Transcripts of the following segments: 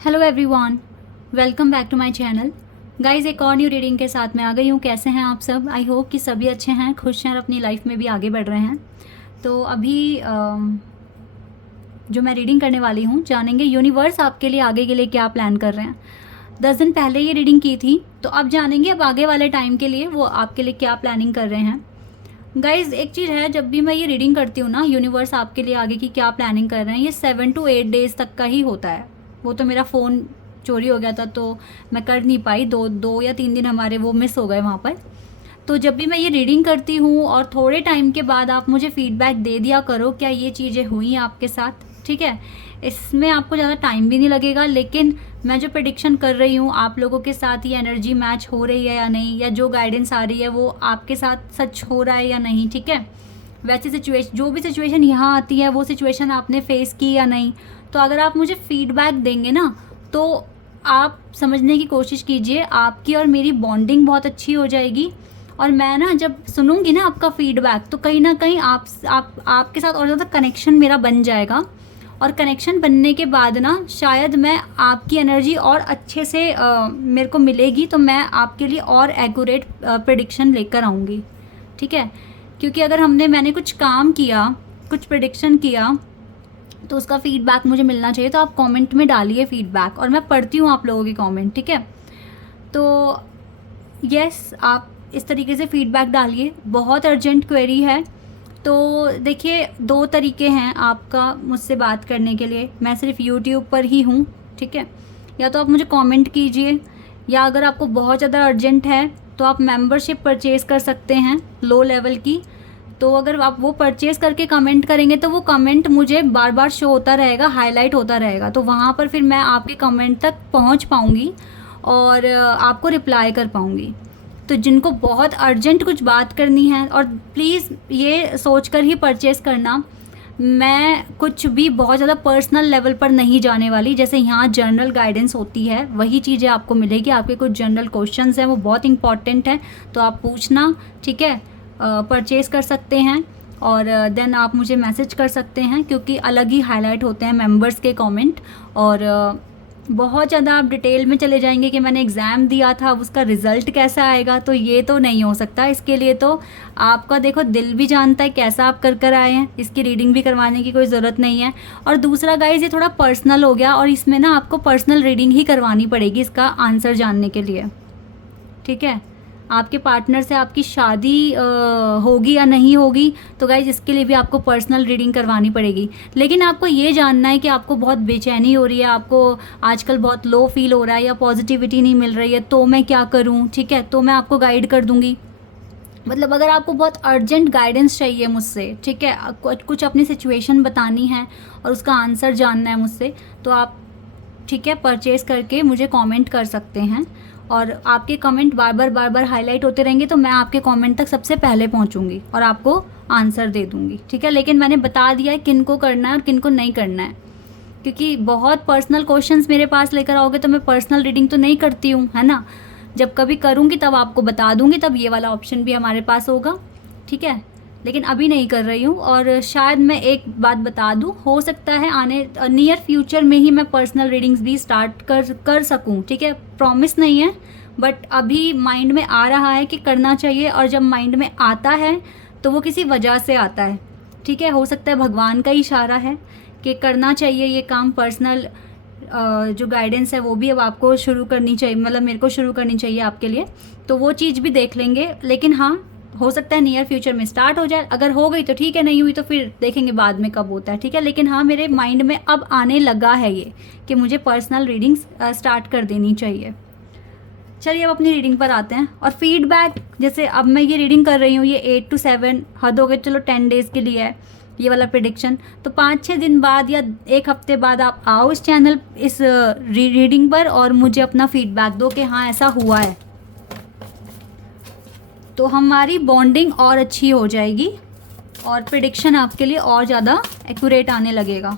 Hello everyone, welcome back to my channel. Guys, एक और new reading के साथ मैं आ गई हूँ। कैसे हैं आप सब? आई होप कि सभी अच्छे हैं, खुश हैं और अपनी लाइफ में भी आगे बढ़ रहे हैं। तो अभी जो मैं रीडिंग करने वाली हूँ, जानेंगे यूनिवर्स आपके लिए आगे के लिए क्या प्लान कर रहे हैं। 10 दिन पहले ये रीडिंग की थी, तो अब जानेंगे अब आगे वाले टाइम के लिए वो आपके लिए क्या प्लानिंग कर रहे हैं। गाइज, एक चीज़ है, जब भी मैं ये रीडिंग करती हूँ ना, यूनिवर्स आपके लिए आगे की क्या प्लानिंग कर रहे हैं, ये 7 to 8 डेज़ तक का ही होता है। वो तो मेरा फ़ोन चोरी हो गया था तो मैं कर नहीं पाई, दो या 3 दिन हमारे वो मिस हो गए वहाँ पर। तो जब भी मैं ये रीडिंग करती हूँ और थोड़े टाइम के बाद आप मुझे फीडबैक दे दिया करो, क्या ये चीज़ें हुई आपके साथ, ठीक है। इसमें आपको ज़्यादा टाइम भी नहीं लगेगा, लेकिन मैं जो प्रेडिक्शन कर रही हूँ आप लोगों के साथ ये एनर्जी मैच हो रही है या नहीं, या जो गाइडेंस आ रही है वो आपके साथ सच हो रहा है या नहीं, ठीक है। वैसी सिचुएशन, जो भी सिचुएशन यहाँ आती है वो सिचुएशन आपने फेस की या नहीं। तो अगर आप मुझे फीडबैक देंगे ना, तो आप समझने की कोशिश कीजिए, आपकी और मेरी बॉन्डिंग बहुत अच्छी हो जाएगी। और मैं ना जब सुनूंगी ना आपका फीडबैक, तो कहीं ना कहीं आपके साथ और ज़्यादा कनेक्शन मेरा बन जाएगा। और कनेक्शन बनने के बाद ना शायद मैं आपकी एनर्जी और अच्छे से मेरे को मिलेगी, तो मैं आपके लिए और एक्यूरेट प्रेडिक्शन लेकर आऊँगी, ठीक है। क्योंकि अगर मैंने कुछ काम किया, कुछ प्रेडिक्शन किया, तो उसका फीडबैक मुझे मिलना चाहिए। तो आप कमेंट में डालिए फीडबैक, और मैं पढ़ती हूँ आप लोगों की कमेंट, ठीक है। तो यस, आप इस तरीके से फीडबैक डालिए। बहुत अर्जेंट क्वेरी है, तो देखिए 2 तरीके हैं आपका मुझसे बात करने के लिए। मैं सिर्फ यूट्यूब पर ही हूँ, ठीक है। या तो आप मुझे कमेंट कीजिए, या अगर आपको बहुत ज़्यादा अर्जेंट है तो आप मेंबरशिप परचेज़ कर सकते हैं लो लेवल की। तो अगर आप वो परचेज़ करके कमेंट करेंगे तो वो कमेंट मुझे बार बार शो होता रहेगा, हाईलाइट होता रहेगा, तो वहाँ पर फिर मैं आपके कमेंट तक पहुँच पाऊँगी और आपको रिप्लाई कर पाऊँगी। तो जिनको बहुत अर्जेंट कुछ बात करनी है, और प्लीज़ ये सोचकर ही परचेज़ करना, मैं कुछ भी बहुत ज़्यादा पर्सनल लेवल पर नहीं जाने वाली। जैसे यहाँ जनरल गाइडेंस होती है वही चीज़ें आपको मिलेगी। आपके कुछ जनरल क्वेश्चंस हैं वो बहुत इंपॉर्टेंट हैं, तो आप पूछना, ठीक है। परचेज़ कर सकते हैं और देन आप मुझे मैसेज कर सकते हैं, क्योंकि अलग ही हाईलाइट होते हैं मेंबर्स के कमेंट। और बहुत ज़्यादा आप डिटेल में चले जाएंगे कि मैंने एग्ज़ाम दिया था, अब उसका रिज़ल्ट कैसा आएगा, तो ये तो नहीं हो सकता। इसके लिए तो आपका देखो दिल भी जानता है कैसा आप कर आए हैं, इसकी रीडिंग भी करवाने की कोई ज़रूरत नहीं है। और दूसरा गाइज, ये थोड़ा पर्सनल हो गया, और इसमें ना आपको पर्सनल रीडिंग ही करवानी पड़ेगी इसका आंसर जानने के लिए, ठीक है। आपके पार्टनर से आपकी शादी होगी या नहीं होगी, तो गाइज इसके लिए भी आपको पर्सनल रीडिंग करवानी पड़ेगी। लेकिन आपको ये जानना है कि आपको बहुत बेचैनी हो रही है, आपको आजकल बहुत लो फील हो रहा है, या पॉजिटिविटी नहीं मिल रही है, तो मैं क्या करूं, ठीक है। तो मैं आपको गाइड कर दूंगी। मतलब अगर आपको बहुत अर्जेंट गाइडेंस चाहिए मुझसे, ठीक है, कुछ अपनी सिचुएशन बतानी है और उसका आंसर जानना है मुझसे, तो आप, ठीक है, परचेज़ करके मुझे कमेंट कर सकते हैं। और आपके कमेंट बार बार हाईलाइट होते रहेंगे, तो मैं आपके कमेंट तक सबसे पहले पहुंचूंगी और आपको आंसर दे दूंगी, ठीक है। लेकिन मैंने बता दिया है किन को करना है और किन को नहीं करना है, क्योंकि बहुत पर्सनल क्वेश्चंस मेरे पास लेकर आओगे तो मैं पर्सनल रीडिंग तो नहीं करती हूँ, है ना। जब कभी करूँगी तब आपको बता दूँगी, तब ये वाला ऑप्शन भी हमारे पास होगा, ठीक है। लेकिन अभी नहीं कर रही हूँ। और शायद मैं एक बात बता दूँ, हो सकता है आने नियर फ्यूचर में ही मैं पर्सनल रीडिंग्स भी स्टार्ट कर सकूँ, ठीक है। प्रॉमिस नहीं है, बट अभी माइंड में आ रहा है कि करना चाहिए। और जब माइंड में आता है तो वो किसी वजह से आता है, ठीक है। हो सकता है भगवान का इशारा है कि करना चाहिए ये काम। पर्सनल जो गाइडेंस है वो भी अब आपको शुरू करनी चाहिए, मतलब मेरे को शुरू करनी चाहिए आपके लिए, तो वो चीज़ भी देख लेंगे। लेकिन हाँ, हो सकता है नियर फ्यूचर में स्टार्ट हो जाए। अगर हो गई तो ठीक है, नहीं हुई तो फिर देखेंगे बाद में कब होता है, ठीक है। लेकिन हाँ, मेरे माइंड में अब आने लगा है ये कि मुझे पर्सनल रीडिंग्स स्टार्ट कर देनी चाहिए। चलिए अब अपनी रीडिंग पर आते हैं। और फीडबैक, जैसे अब मैं ये रीडिंग कर रही हूँ, ये 8 to 7, हद हो गए, चलो 10 डेज़ के लिए है ये वाला प्रेडिक्शन। तो 5-6 दिन बाद या 1 हफ्ते बाद आप आओ इस चैनल, इस रीडिंग पर, और मुझे अपना फीडबैक दो कि हाँ ऐसा हुआ है, तो हमारी बॉन्डिंग और अच्छी हो जाएगी और प्रेडिक्शन आपके लिए और ज़्यादा एक्यूरेट आने लगेगा।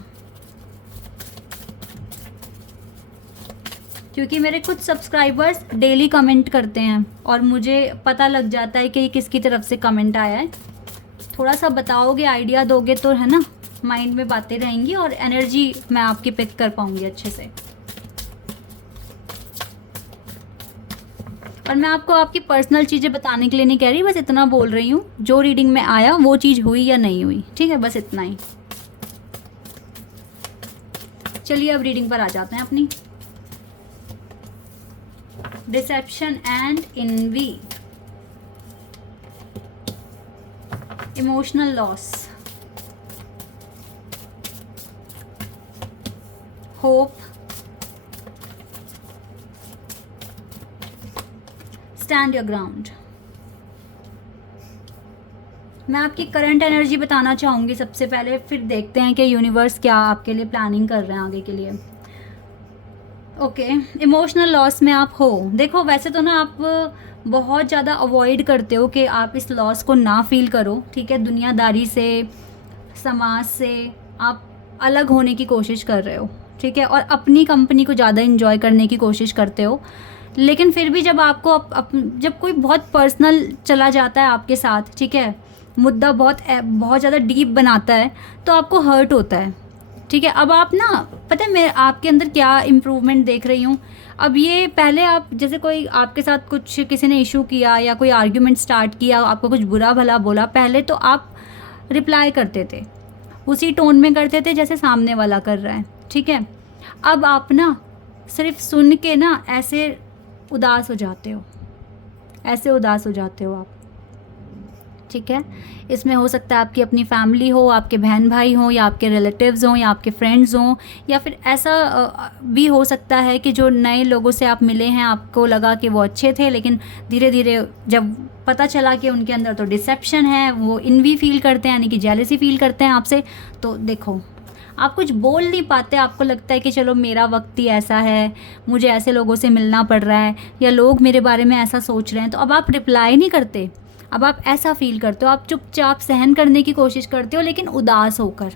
क्योंकि मेरे कुछ सब्सक्राइबर्स डेली कमेंट करते हैं और मुझे पता लग जाता है कि किसकी तरफ से कमेंट आया है। थोड़ा सा बताओगे, आइडिया दोगे तो, है ना, माइंड में बातें रहेंगी और एनर्जी मैं आपकी पिक कर पाऊँगी अच्छे से। और मैं आपको आपकी पर्सनल चीज़ें बताने के लिए नहीं कह रही, बस इतना बोल रही हूँ जो रीडिंग में आया वो चीज़ हुई या नहीं हुई, ठीक है, बस इतना ही। चलिए अब रीडिंग पर आ जाते हैं अपनी। Deception and envy, emotional loss, hope, stand your ground. मैं आपकी करंट एनर्जी बताना चाहूँगी सबसे पहले, फिर देखते हैं कि यूनिवर्स क्या आपके लिए प्लानिंग कर रहे हैं आगे के लिए। ओके, इमोशनल लॉस में आप हो। देखो वैसे तो ना आप बहुत ज़्यादा अवॉइड करते हो कि आप इस लॉस को ना फील करो, ठीक है, दुनियादारी से, समाज से आप अलग होने की कोशिश कर रहे हो, ठीक है, और अपनी कंपनी को ज़्यादा इंजॉय करने की कोशिश करते हो। लेकिन फिर भी जब आपको जब कोई बहुत पर्सनल चला जाता है आपके साथ, ठीक है, मुद्दा बहुत ज़्यादा डीप बनाता है, तो आपको हर्ट होता है, ठीक है। अब आप ना, पता है मैं आपके अंदर क्या इम्प्रूवमेंट देख रही हूँ। अब ये पहले आप जैसे कोई आपके साथ कुछ किसी ने इशू किया या कोई आर्ग्यूमेंट स्टार्ट किया, आपको कुछ बुरा भला बोला, पहले तो आप रिप्लाई करते थे, उसी टोन में करते थे जैसे सामने वाला कर रहा है, ठीक है। अब आप ना सिर्फ सुन के ना ऐसे उदास हो जाते हो, ऐसे उदास हो जाते हो आप, ठीक है। इसमें हो सकता है आपकी अपनी फैमिली हो, आपके बहन भाई हों, या आपके रिलेटिव्स हों, या आपके फ्रेंड्स हों, या फिर ऐसा भी हो सकता है कि जो नए लोगों से आप मिले हैं, आपको लगा कि वो अच्छे थे, लेकिन धीरे धीरे जब पता चला कि उनके अंदर तो डिसेप्शन है, वो इनवी फील करते हैं, यानी कि जेलसी फील करते हैं आपसे, तो देखो आप कुछ बोल नहीं पाते, आपको लगता है कि चलो मेरा वक्त ही ऐसा है, मुझे ऐसे लोगों से मिलना पड़ रहा है, या लोग मेरे बारे में ऐसा सोच रहे हैं, तो अब आप रिप्लाई नहीं करते, अब आप ऐसा फील करते हो, आप चुपचाप सहन करने की कोशिश करते हो, लेकिन उदास होकर।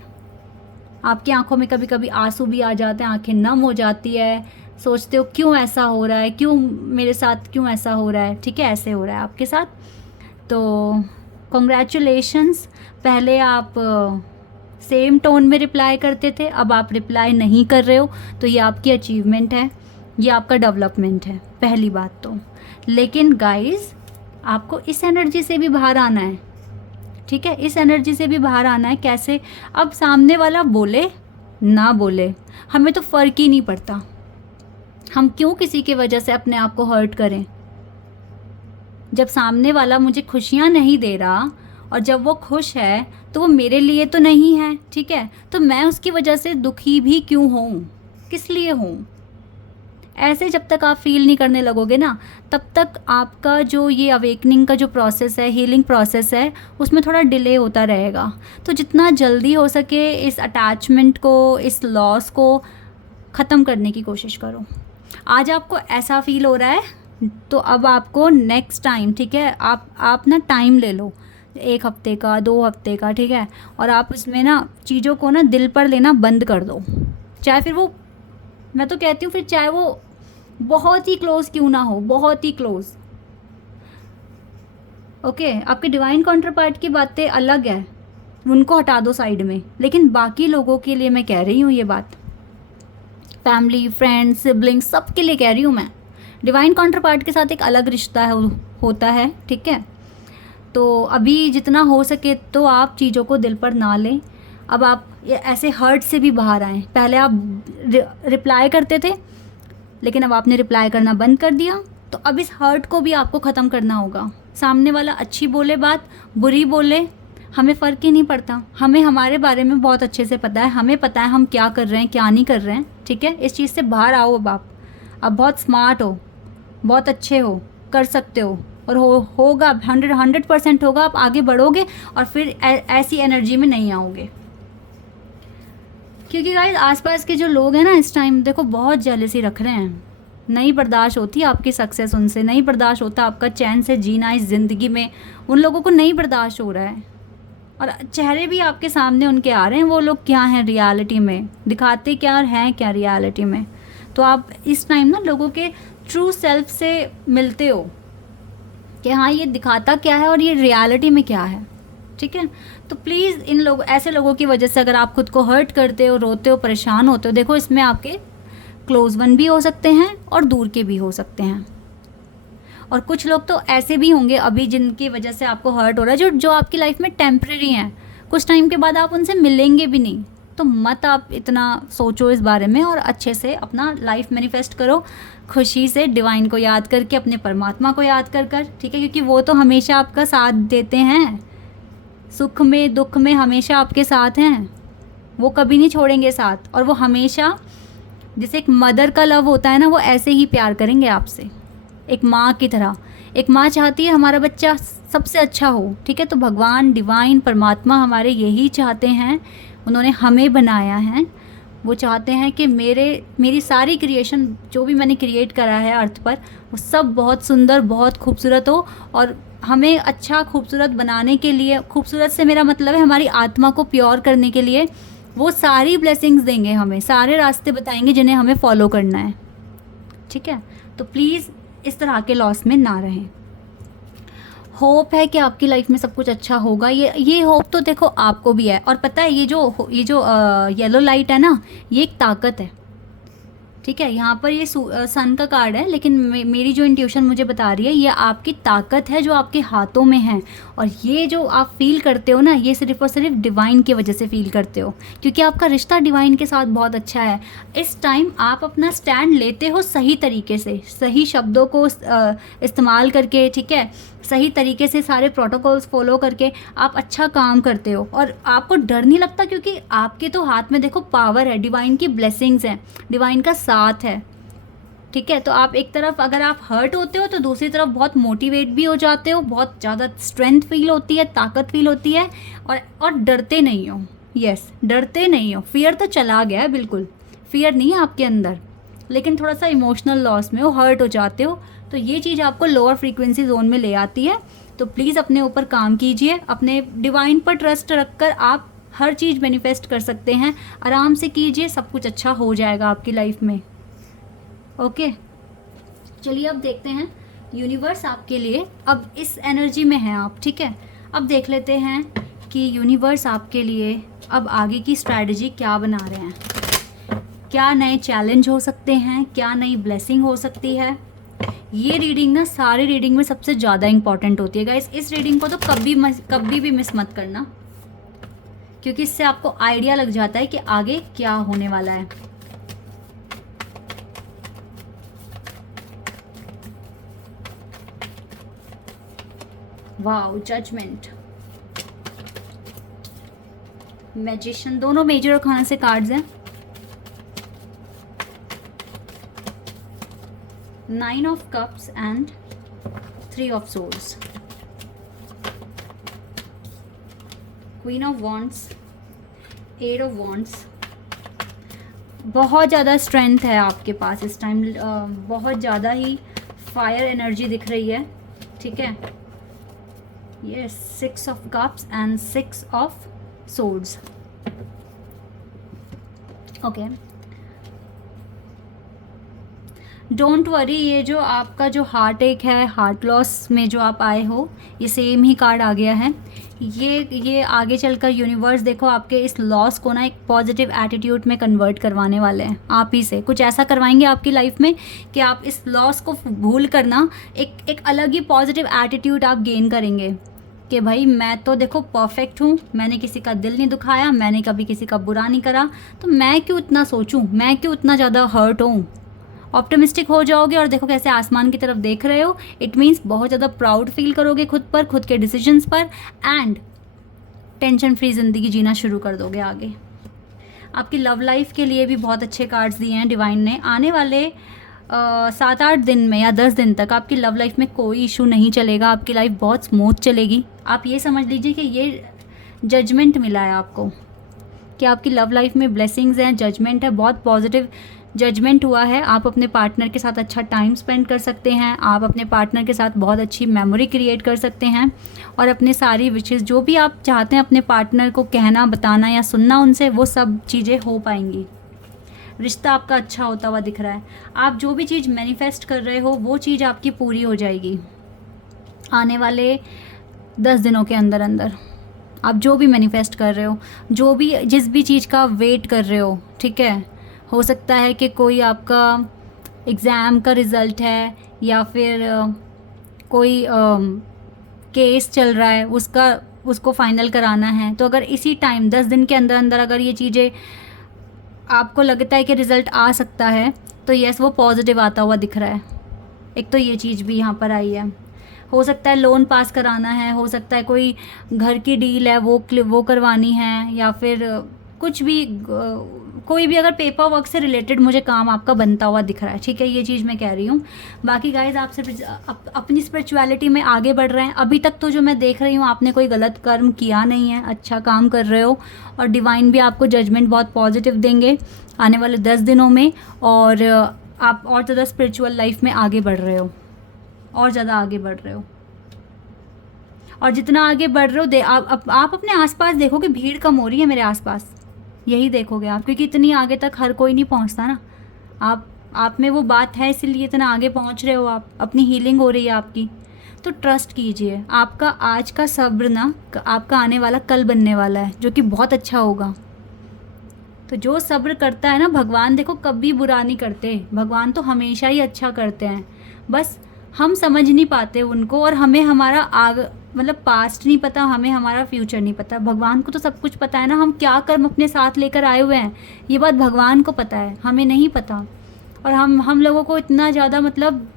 आपकी आंखों में कभी कभी आंसू भी आ जाते हैं, आंखें नम हो जाती है, सोचते हो क्यों ऐसा हो रहा है, क्यों मेरे साथ क्यों ऐसा हो रहा है, ठीक है, ऐसे हो रहा है आपके साथ। तो कॉन्ग्रेचुलेशंस, पहले आप सेम टोन में रिप्लाई करते थे, अब आप रिप्लाई नहीं कर रहे हो, तो ये आपकी अचीवमेंट है, ये आपका डेवलपमेंट है, पहली बात तो। लेकिन गाइस आपको इस एनर्जी से भी बाहर आना है, ठीक है, इस एनर्जी से भी बाहर आना है। कैसे? अब सामने वाला बोले ना बोले, हमें तो फ़र्क ही नहीं पड़ता, हम क्यों किसी की वजह से अपने आप को हर्ट करें। जब सामने वाला मुझे खुशियाँ नहीं दे रहा, और जब वो खुश है तो वो मेरे लिए तो नहीं है, ठीक है, तो मैं उसकी वजह से दुखी भी क्यों हूँ, किस लिए हूँ। ऐसे जब तक आप फील नहीं करने लगोगे ना, तब तक आपका जो ये अवेकनिंग का जो प्रोसेस है, हीलिंग प्रोसेस है, उसमें थोड़ा डिले होता रहेगा। तो जितना जल्दी हो सके इस अटैचमेंट को, इस लॉस को ख़त्म करने की कोशिश करो। आज आपको ऐसा फील हो रहा है, तो अब आपको नेक्स्ट टाइम, ठीक है, आप ना टाइम ले लो, 1 हफ्ते का, 2 हफ्ते का, ठीक है, और आप उसमें ना चीज़ों को ना दिल पर लेना बंद कर दो। चाहे फिर वो, मैं तो कहती हूँ फिर चाहे वो बहुत ही क्लोज क्यों ना हो, बहुत ही क्लोज। ओके, आपके डिवाइन काउंटरपार्ट की बातें अलग है, उनको हटा दो साइड में, लेकिन बाकी लोगों के लिए मैं कह रही हूँ ये बात, फैमिली, फ्रेंड्स, सिबलिंग्स, सब के लिए कह रही हूँ मैं। डिवाइन काउंटरपार्ट के साथ एक अलग रिश्ता है, होता है, ठीक है। तो अभी जितना हो सके तो आप चीज़ों को दिल पर ना लें। अब आप ऐसे हर्ट से भी बाहर आएँ। पहले आप रिप्लाई करते थे, लेकिन अब आपने रिप्लाई करना बंद कर दिया, तो अब इस हर्ट को भी आपको ख़त्म करना होगा। सामने वाला अच्छी बोले बात, बुरी बोले, हमें फ़र्क ही नहीं पड़ता, हमें हमारे बारे में बहुत अच्छे से पता है, हमें पता है हम क्या कर रहे हैं, क्या नहीं कर रहे हैं, ठीक है। इस चीज़ से बाहर आओ। अब आप अब बहुत स्मार्ट हो, बहुत अच्छे हो, कर सकते हो, और होगा 100% होगा। आप आगे बढ़ोगे और फिर ऐसी एनर्जी में नहीं आओगे, क्योंकि गाइस आसपास के जो लोग हैं ना इस टाइम देखो बहुत जेलसी रख रहे हैं। नहीं बर्दाश्त होती आपकी सक्सेस उनसे, नहीं बर्दाश्त होता आपका चैन से जीना इस ज़िंदगी में, उन लोगों को नहीं बर्दाश्त हो रहा है। और चेहरे भी आपके सामने उनके आ रहे हैं, वो लोग क्या हैं रियलिटी में, दिखाते क्या और हैं क्या रियलिटी में। तो आप इस टाइम ना लोगों के ट्रू सेल्फ से मिलते हो कि हाँ ये दिखाता क्या है और ये रियलिटी में क्या है, ठीक है। तो प्लीज़ इन लोग, ऐसे लोगों की वजह से अगर आप खुद को हर्ट करते हो, रोते हो, परेशान होते हो, देखो इसमें आपके क्लोज वन भी हो सकते हैं और दूर के भी हो सकते हैं। और कुछ लोग तो ऐसे भी होंगे अभी जिनकी वजह से आपको हर्ट हो रहा है, जो आपकी लाइफ में टेम्परेरी हैं, कुछ टाइम के बाद आप उनसे मिलेंगे भी नहीं। तो मत आप इतना सोचो इस बारे में, और अच्छे से अपना लाइफ मैनिफेस्ट करो, खुशी से डिवाइन को याद करके, अपने परमात्मा को याद कर कर, ठीक है, क्योंकि वो तो हमेशा आपका साथ देते हैं, सुख में दुख में हमेशा आपके साथ हैं, वो कभी नहीं छोड़ेंगे साथ। और वो हमेशा जैसे एक मदर का लव होता है ना, वो ऐसे ही प्यार करेंगे आपसे, एक माँ की तरह। एक माँ चाहती है हमारा बच्चा सबसे अच्छा हो, ठीक है, तो भगवान डिवाइन परमात्मा हमारे यही चाहते हैं, उन्होंने हमें बनाया है, वो चाहते हैं कि मेरी सारी क्रिएशन जो भी मैंने क्रिएट करा है अर्थ पर, वो सब बहुत सुंदर बहुत खूबसूरत हो। और हमें अच्छा खूबसूरत बनाने के लिए, खूबसूरत से मेरा मतलब है हमारी आत्मा को प्योर करने के लिए, वो सारी ब्लेसिंग्स देंगे, हमें सारे रास्ते बताएंगे जिन्हें हमें फॉलो करना है, ठीक है। तो प्लीज़ इस तरह के लॉस में ना रहें। होप है कि आपकी लाइफ में सब कुछ अच्छा होगा, ये होप तो देखो आपको भी है। और पता है ये जो येलो लाइट है ना, ये एक ताकत है, ठीक है। यहाँ पर ये सन का कार्ड है, लेकिन मेरी जो इंट्यूशन मुझे बता रही है, ये आपकी ताकत है जो आपके हाथों में है। और ये जो आप फील करते हो ना, ये सिर्फ और सिर्फ डिवाइन की वजह से फील करते हो, क्योंकि आपका रिश्ता डिवाइन के साथ बहुत अच्छा है। इस टाइम आप अपना स्टैंड लेते हो सही तरीके से, सही शब्दों को इस्तेमाल करके, ठीक है, सही तरीके से सारे प्रोटोकॉल्स फॉलो करके आप अच्छा काम करते हो, और आपको डर नहीं लगता, क्योंकि आपके तो हाथ में देखो पावर है, डिवाइन की ब्लेसिंग्स हैं, डिवाइन का साथ है, ठीक है। तो आप एक तरफ अगर आप हर्ट होते हो, तो दूसरी तरफ बहुत मोटिवेट भी हो जाते हो, बहुत ज़्यादा स्ट्रेंथ फील होती है, ताकत फील होती है, और डरते नहीं हो। यस, डरते नहीं हो। फियर तो चला गया है, बिल्कुल फियर नहीं है आपके अंदर, लेकिन थोड़ा सा इमोशनल लॉस में हो, हर्ट हो जाते हो, तो ये चीज़ आपको लोअर फ्रीक्वेंसी जोन में ले आती है। तो प्लीज़ अपने ऊपर काम कीजिए, अपने डिवाइन पर ट्रस्ट रखकर आप हर चीज़ मैनिफेस्ट कर सकते हैं। आराम से कीजिए, सब कुछ अच्छा हो जाएगा आपकी लाइफ में। ओके, चलिए अब देखते हैं यूनिवर्स आपके लिए, अब इस एनर्जी में है आप, ठीक है। अब देख लेते हैं कि यूनिवर्स आपके लिए अब आगे की स्ट्रैटेजी क्या बना रहे हैं, क्या नए चैलेंज हो सकते हैं, क्या नई ब्लेसिंग हो सकती है। ये रीडिंग ना सारी रीडिंग में सबसे ज़्यादा इंपॉर्टेंट होती है गाइस। इस रीडिंग को तो कभी भी मिस मत करना, क्योंकि इससे आपको आइडिया लग जाता है कि आगे क्या होने वाला है। वाओ, जजमेंट, मैजिशियन, दोनों मेजर और खाना से कार्ड्स हैं। 9 of cups and 3 of swords, Queen of wands, 8 of wands। बहुत ज़्यादा स्ट्रेंथ है आपके पास इस टाइम, बहुत ज़्यादा ही फायर एनर्जी दिख रही है, ठीक है। ये 6 of cups and 6 of swords, okay. Don't worry, ये जो आपका जो हार्ट एक है, हार्ट लॉस में जो आप आए हो, ये सेम ही कार्ड आ गया है। ये आगे चलकर यूनिवर्स देखो आपके इस लॉस को ना एक पॉजिटिव एटीट्यूड में कन्वर्ट करवाने वाले हैं। आप ही से कुछ ऐसा करवाएंगे आपकी लाइफ में कि आप इस लॉस को भूल कर ना एक अलग ही पॉजिटिव एटीट्यूड आप गेन करेंगे कि भाई मैं तो देखो परफेक्ट हूँ, मैंने किसी का दिल नहीं दुखाया, मैंने कभी किसी का बुरा नहीं करा, तो मैं क्यों इतना सोचूं, मैं क्यों इतना ज़्यादा हर्ट हूँ। ऑप्टिमिस्टिक हो जाओगे और देखो कैसे आसमान की तरफ देख रहे हो। इट मीन्स बहुत ज़्यादा प्राउड फील करोगे खुद पर, खुद के डिसीजंस पर, एंड टेंशन फ्री ज़िंदगी जीना शुरू कर दोगे आगे। आपकी लव लाइफ के लिए भी बहुत अच्छे कार्ड्स दिए हैं डिवाइन ने। आने वाले 7-8 दिन में या 10 दिन तक आपकी लव लाइफ में कोई इशू नहीं चलेगा, आपकी लाइफ बहुत स्मूथ चलेगी। आप ये समझ लीजिए कि ये जजमेंट मिला है आपको कि आपकी लव लाइफ में ब्लेसिंग्स हैं, जजमेंट है, बहुत पॉजिटिव जजमेंट हुआ है। आप अपने पार्टनर के साथ अच्छा टाइम स्पेंड कर सकते हैं, आप अपने पार्टनर के साथ बहुत अच्छी मेमोरी क्रिएट कर सकते हैं, और अपने सारी विशेष जो भी आप चाहते हैं अपने पार्टनर को कहना, बताना या सुनना उनसे, वो सब चीज़ें हो पाएंगी। रिश्ता आपका अच्छा होता हुआ दिख रहा है। आप जो भी चीज़ मैनिफेस्ट कर रहे हो वो चीज़ आपकी पूरी हो जाएगी आने वाले 10 दिनों के अंदर अंदर। आप जो भी मैनिफेस्ट कर रहे हो, जो भी जिस भी चीज़ का वेट कर रहे हो, ठीक है, हो सकता है कि कोई आपका एग्ज़ाम का रिज़ल्ट है, या फिर कोई केस चल रहा है, उसको फाइनल कराना है, तो अगर इसी टाइम 10 दिन के अंदर अंदर अगर ये चीज़ें आपको लगता है कि रिज़ल्ट आ सकता है, तो यस वो पॉजिटिव आता हुआ दिख रहा है। एक तो ये चीज़ भी यहाँ पर आई है। हो सकता है लोन पास कराना है, हो सकता है कोई घर की डील है वो करवानी है, या फिर कुछ भी कोई भी अगर पेपर वर्क से रिलेटेड मुझे काम आपका बनता हुआ दिख रहा है, ठीक है, ये चीज़ मैं कह रही हूँ। बाकी गाइज आप सिर्फ अपनी स्पिरिचुअलिटी में आगे बढ़ रहे हैं। अभी तक तो जो मैं देख रही हूँ आपने कोई गलत कर्म किया नहीं है, अच्छा काम कर रहे हो, और डिवाइन भी आपको जजमेंट बहुत पॉजिटिव देंगे आने वाले 10 दिनों में, और आप और ज़्यादा स्पिरिचुअल लाइफ में आगे बढ़ रहे हो, और ज़्यादा आगे बढ़ रहे हो। और जितना आगे बढ़ रहे हो आप अपने आसपास देखोगे भीड़ कम हो रही है मेरे आसपास, यही देखोगे आप, क्योंकि इतनी आगे तक हर कोई नहीं पहुंचता ना। आप में वो बात है, इसीलिए इतना आगे पहुंच रहे हो आप, अपनी हीलिंग हो रही है आपकी। तो ट्रस्ट कीजिए, आपका आज का सब्र ना आपका आने वाला कल बनने वाला है, जो कि बहुत अच्छा होगा। तो जो सब्र करता है ना, भगवान देखो कभी बुरा नहीं करते, भगवान तो हमेशा ही अच्छा करते हैं, बस हम समझ नहीं पाते उनको, और हमें हमारा मतलब पास्ट नहीं पता, हमें हमारा फ्यूचर नहीं पता। भगवान को तो सब कुछ पता है ना, हम क्या कर्म अपने साथ लेकर आए हुए हैं, ये बात भगवान को पता है, हमें नहीं पता। और हम लोगों को इतना ज़्यादा मतलब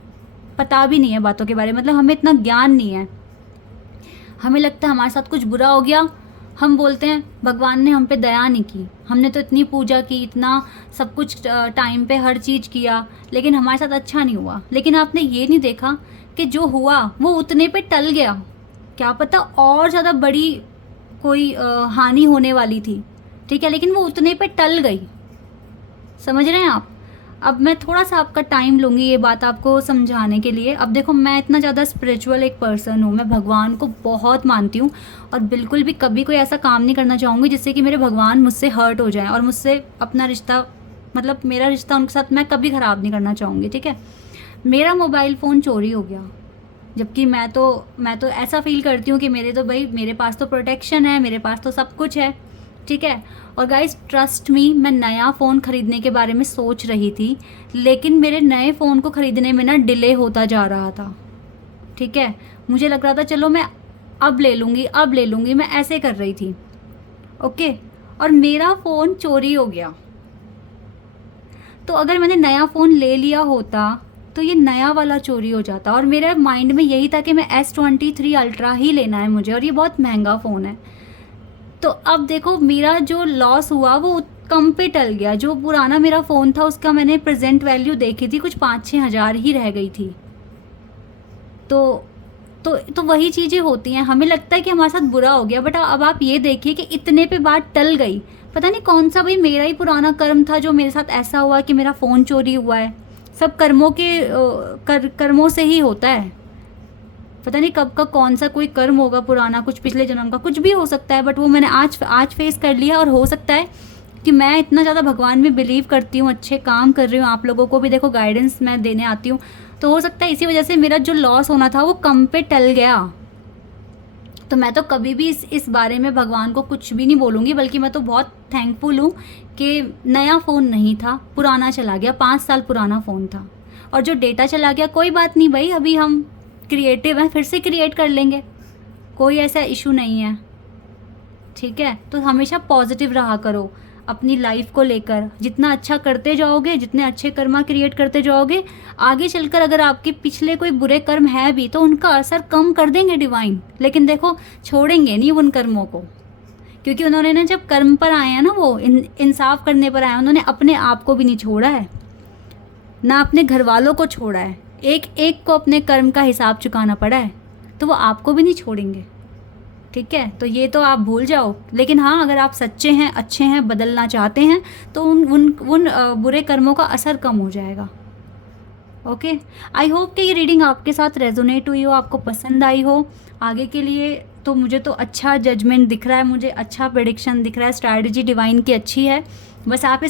पता भी नहीं है बातों के बारे में, मतलब हमें इतना ज्ञान नहीं है। हमें लगता है हमारे साथ कुछ बुरा हो गया, हम बोलते हैं भगवान ने हम पे दया नहीं की, हमने तो इतनी पूजा की, इतना सब कुछ टाइम पे हर चीज़ किया, लेकिन हमारे साथ अच्छा नहीं हुआ। लेकिन आपने ये नहीं देखा कि जो हुआ वो उतने पे टल गया, क्या पता और ज़्यादा बड़ी कोई हानि होने वाली थी, ठीक है, लेकिन वो उतने पे टल गई। समझ रहे हैं आप? अब मैं थोड़ा सा आपका टाइम लूँगी ये बात आपको समझाने के लिए। अब देखो मैं इतना ज़्यादा स्पिरिचुअल एक पर्सन हूँ, मैं भगवान को बहुत मानती हूँ, और बिल्कुल भी कभी कोई ऐसा काम नहीं करना चाहूँगी जिससे कि मेरे भगवान मुझसे हर्ट हो जाएं, और मुझसे अपना रिश्ता, मतलब मेरा रिश्ता उनके साथ मैं कभी ख़राब नहीं करना चाहूँगी, ठीक है। मेरा मोबाइल फ़ोन चोरी हो गया, जबकि मैं तो ऐसा फील करती हूँ कि मेरे पास तो प्रोटेक्शन है, मेरे पास तो सब कुछ है, ठीक है। और गाइस ट्रस्ट मी, मैं नया फ़ोन ख़रीदने के बारे में सोच रही थी, लेकिन मेरे नए फ़ोन को ख़रीदने में ना डिले होता जा रहा था, ठीक है। मुझे लग रहा था चलो मैं अब ले लूँगी, मैं ऐसे कर रही थी, ओके, और मेरा फ़ोन चोरी हो गया। तो अगर मैंने नया फ़ोन ले लिया होता तो ये नया वाला चोरी हो जाता, और मेरे माइंड में यही था कि मैं S23 अल्ट्रा ही लेना है मुझे, और ये बहुत महंगा फ़ोन है। तो अब देखो मेरा जो लॉस हुआ वो कम पे टल गया। जो पुराना मेरा फ़ोन था उसका मैंने प्रेजेंट वैल्यू देखी थी, कुछ 5-6 हज़ार ही रह गई थी। तो वही चीज़ें होती हैं, हमें लगता है कि हमारे साथ बुरा हो गया, बट अब आप ये देखिए कि इतने पे बात टल गई। पता नहीं कौन सा भाई मेरा ही पुराना कर्म था जो मेरे साथ ऐसा हुआ कि मेरा फ़ोन चोरी हुआ है। सब कर्मों से ही होता है, पता नहीं कब का कौन सा कोई कर्म होगा पुराना, कुछ पिछले जन्म का, कुछ भी हो सकता है, बट वो मैंने आज फेस कर लिया। और हो सकता है कि मैं इतना ज़्यादा भगवान में बिलीव करती हूँ, अच्छे काम कर रही हूँ, आप लोगों को भी देखो गाइडेंस मैं देने आती हूँ, तो हो सकता है इसी वजह से मेरा जो लॉस होना था वो कम पे टल गया। तो मैं तो कभी भी इस बारे में भगवान को कुछ भी नहीं बोलूँगी, बल्कि मैं तो बहुत थैंकफुल हूँ कि नया फ़ोन नहीं था, पुराना चला गया, 5 साल पुराना फ़ोन था। और जो डेटा चला गया कोई बात नहीं भाई, अभी हम क्रिएटिव हैं, फिर से क्रिएट कर लेंगे, कोई ऐसा इशू नहीं है, ठीक है। तो हमेशा पॉजिटिव रहा करो अपनी लाइफ को लेकर, जितना अच्छा करते जाओगे, जितने अच्छे कर्मा क्रिएट करते जाओगे, आगे चलकर अगर आपके पिछले कोई बुरे कर्म है भी तो उनका असर कम कर देंगे डिवाइन, लेकिन देखो छोड़ेंगे नहीं उन कर्मों को, क्योंकि उन्होंने ना जब कर्म पर आए हैं ना, वो इंसाफ करने पर आए, उन्होंने अपने आप को भी नहीं छोड़ा है, ना अपने घर वालों को छोड़ा है, एक एक को अपने कर्म का हिसाब चुकाना पड़ा है, तो वो आपको भी नहीं छोड़ेंगे, ठीक है। तो ये तो आप भूल जाओ, लेकिन हाँ अगर आप सच्चे हैं, अच्छे हैं, बदलना चाहते हैं, तो उन बुरे कर्मों का असर कम हो जाएगा, ओके। आई होप कि ये रीडिंग आपके साथ रेजोनेट हुई हो, आपको पसंद आई हो। आगे के लिए तो मुझे तो अच्छा जजमेंट दिख रहा है, मुझे अच्छा प्रेडिक्शन दिख रहा है, स्ट्रैटेजी डिवाइन की अच्छी है। बस आप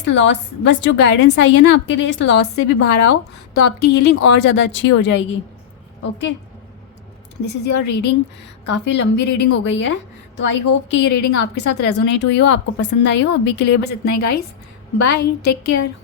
बस जो गाइडेंस आई है ना आपके लिए, इस लॉस से भी बाहर आओ तो आपकी हीलिंग और ज़्यादा अच्छी हो जाएगी, okay. This is your reading, काफ़ी लंबी रीडिंग हो गई है, तो आई होप कि ये रीडिंग आपके साथ रेजोनेट हुई हो, आपको पसंद आई हो। अभी के लिए बस इतना ही गाइस, बाय, टेक केयर।